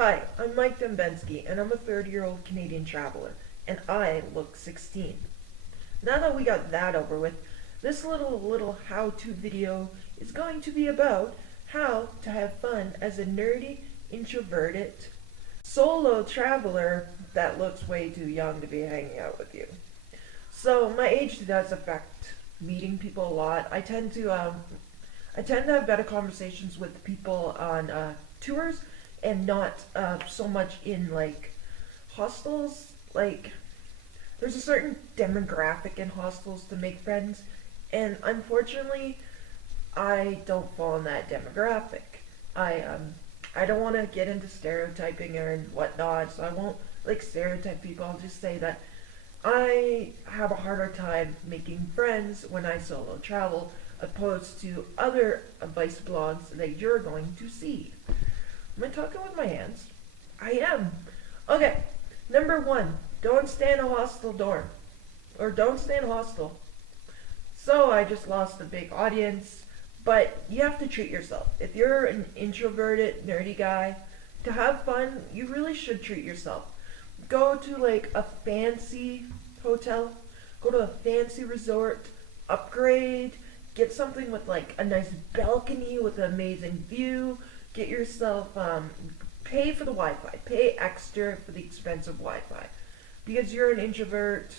Hi, I'm Mike Dembensky, and I'm a 30-year-old Canadian traveler, and I look 16. Now that we got that over with, this little how-to video is going to be about how to have fun as a nerdy, introverted, solo traveler that looks way too young to be hanging out with you. So my age does affect meeting people a lot. I tend to have better conversations with people on tours and not so much in like hostels. Like, there's a certain demographic in hostels to make friends, and unfortunately, I don't fall in that demographic. I don't want to get into stereotyping and whatnot, so I won't like stereotype people. I'll just say that I have a harder time making friends when I solo travel opposed to other advice blogs that you're going to see. Am I talking with my hands? I am. Okay, number one, don't stay in a hostel dorm. Or don't stay in a hostel. So I just lost a big audience, but you have to treat yourself. If you're an introverted, nerdy guy, to have fun, you really should treat yourself. Go to like a fancy hotel, go to a fancy resort, upgrade, get something with like a nice balcony with an amazing view. Get yourself, pay for the Wi-Fi. Pay extra for the expensive Wi-Fi. Because you're an introvert,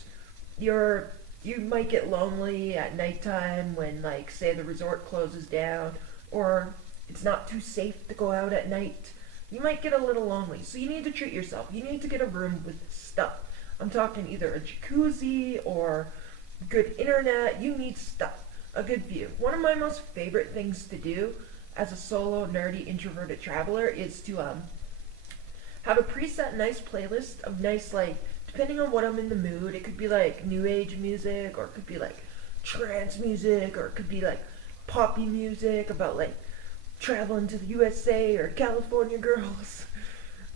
you might get lonely at nighttime when, like, say the resort closes down, or it's not too safe to go out at night. You might get a little lonely, so you need to treat yourself. You need to get a room with stuff. I'm talking either a jacuzzi or good internet. You need stuff. A good view. One of my most favorite things to do as a solo, nerdy, introverted traveler is to have a preset nice playlist of nice, like, depending on what I'm in the mood, it could be like new age music, or it could be like trance music, or it could be like poppy music about like traveling to the USA or California girls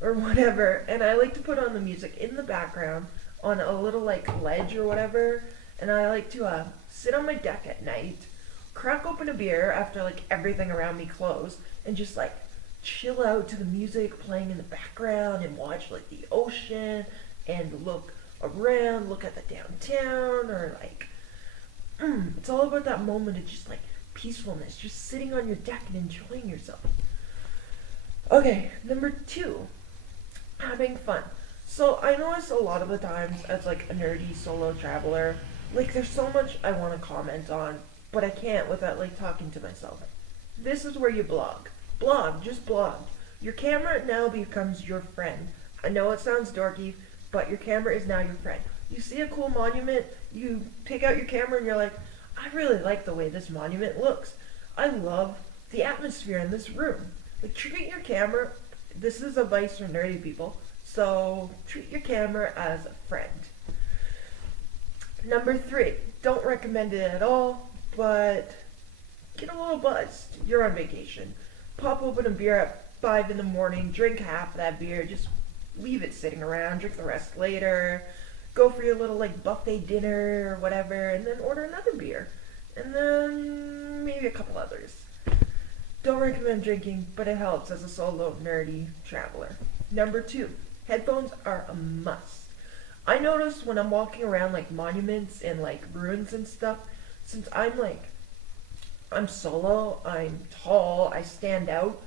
or whatever. And I like to put on the music in the background on a little like ledge or whatever, and I like to sit on my deck at night, crack open a beer after like everything around me closed, and just like chill out to the music playing in the background and watch like the ocean and look around, look at the downtown, or like, it's all about that moment of just like peacefulness, just sitting on your deck and enjoying yourself. Okay, number two, having fun. So I notice a lot of the times as like a nerdy solo traveler, like there's so much I want to comment on, but I can't without like talking to myself. This is where you blog. Blog, just blog. Your camera now becomes your friend. I know it sounds dorky, but your camera is now your friend. You see a cool monument, you pick out your camera and you're like, I really like the way this monument looks. I love the atmosphere in this room. Like, treat your camera, this is advice for nerdy people, so treat your camera as a friend. Number three, don't recommend it at all, but get a little buzzed. You're on vacation. Pop open a beer at 5 in the morning, drink half that beer, just leave it sitting around, drink the rest later, go for your little like buffet dinner or whatever, and then order another beer, and then maybe a couple others. Don't recommend drinking, but it helps as a solo nerdy traveler. Number two, headphones are a must. I notice when I'm walking around like monuments and like ruins and stuff, since I'm solo, I'm tall, I stand out,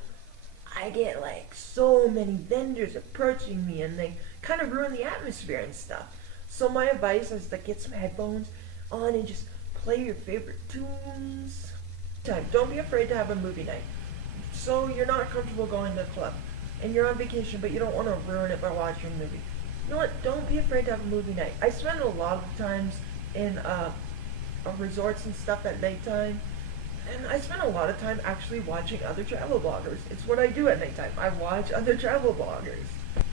I get like so many vendors approaching me and they kind of ruin the atmosphere and stuff. So my advice is to get some headphones on and just play your favorite tunes. Don't be afraid to have a movie night. So you're not comfortable going to a club and you're on vacation but you don't want to ruin it by watching a movie. You know what? Don't be afraid to have a movie night. I spend a lot of times in resorts and stuff at nighttime. And I spend a lot of time actually watching other travel bloggers. It's what I do at nighttime. I watch other travel bloggers.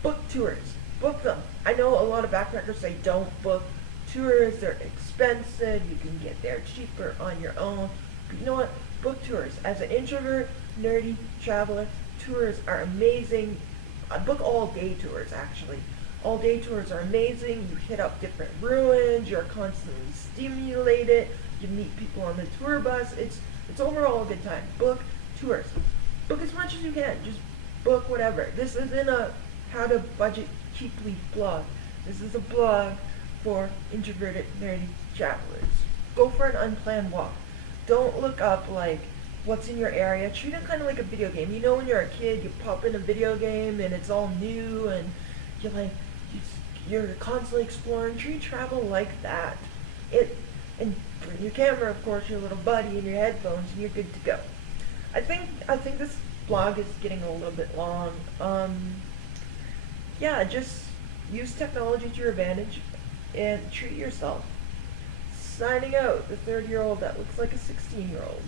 Book tours. Book them. I know a lot of backpackers say don't book tours. They're expensive. You can get there cheaper on your own. But you know what? Book tours. As an introvert, nerdy traveler, tours are amazing. I book all day tours actually. All day tours are amazing. You hit up different ruins. You're constantly stimulated. You meet people on the tour bus. It's overall a good time. Book tours. Book as much as you can. Just book, whatever. This isn't a how to budget cheaply blog. This is a blog for introverted nerdy travelers. Go for an unplanned walk. Don't look up like what's in your area. Treat it kind of like a video game. You know, when you're a kid, you pop in a video game and it's all new and you're like you're constantly exploring. Treat travel like that. It and bring your camera, of course, your little buddy, and your headphones, and you're good to go. I think this blog is getting a little bit long. Yeah, just use technology to your advantage and treat yourself. Signing out, the 30-year-old that looks like a 16-year-old.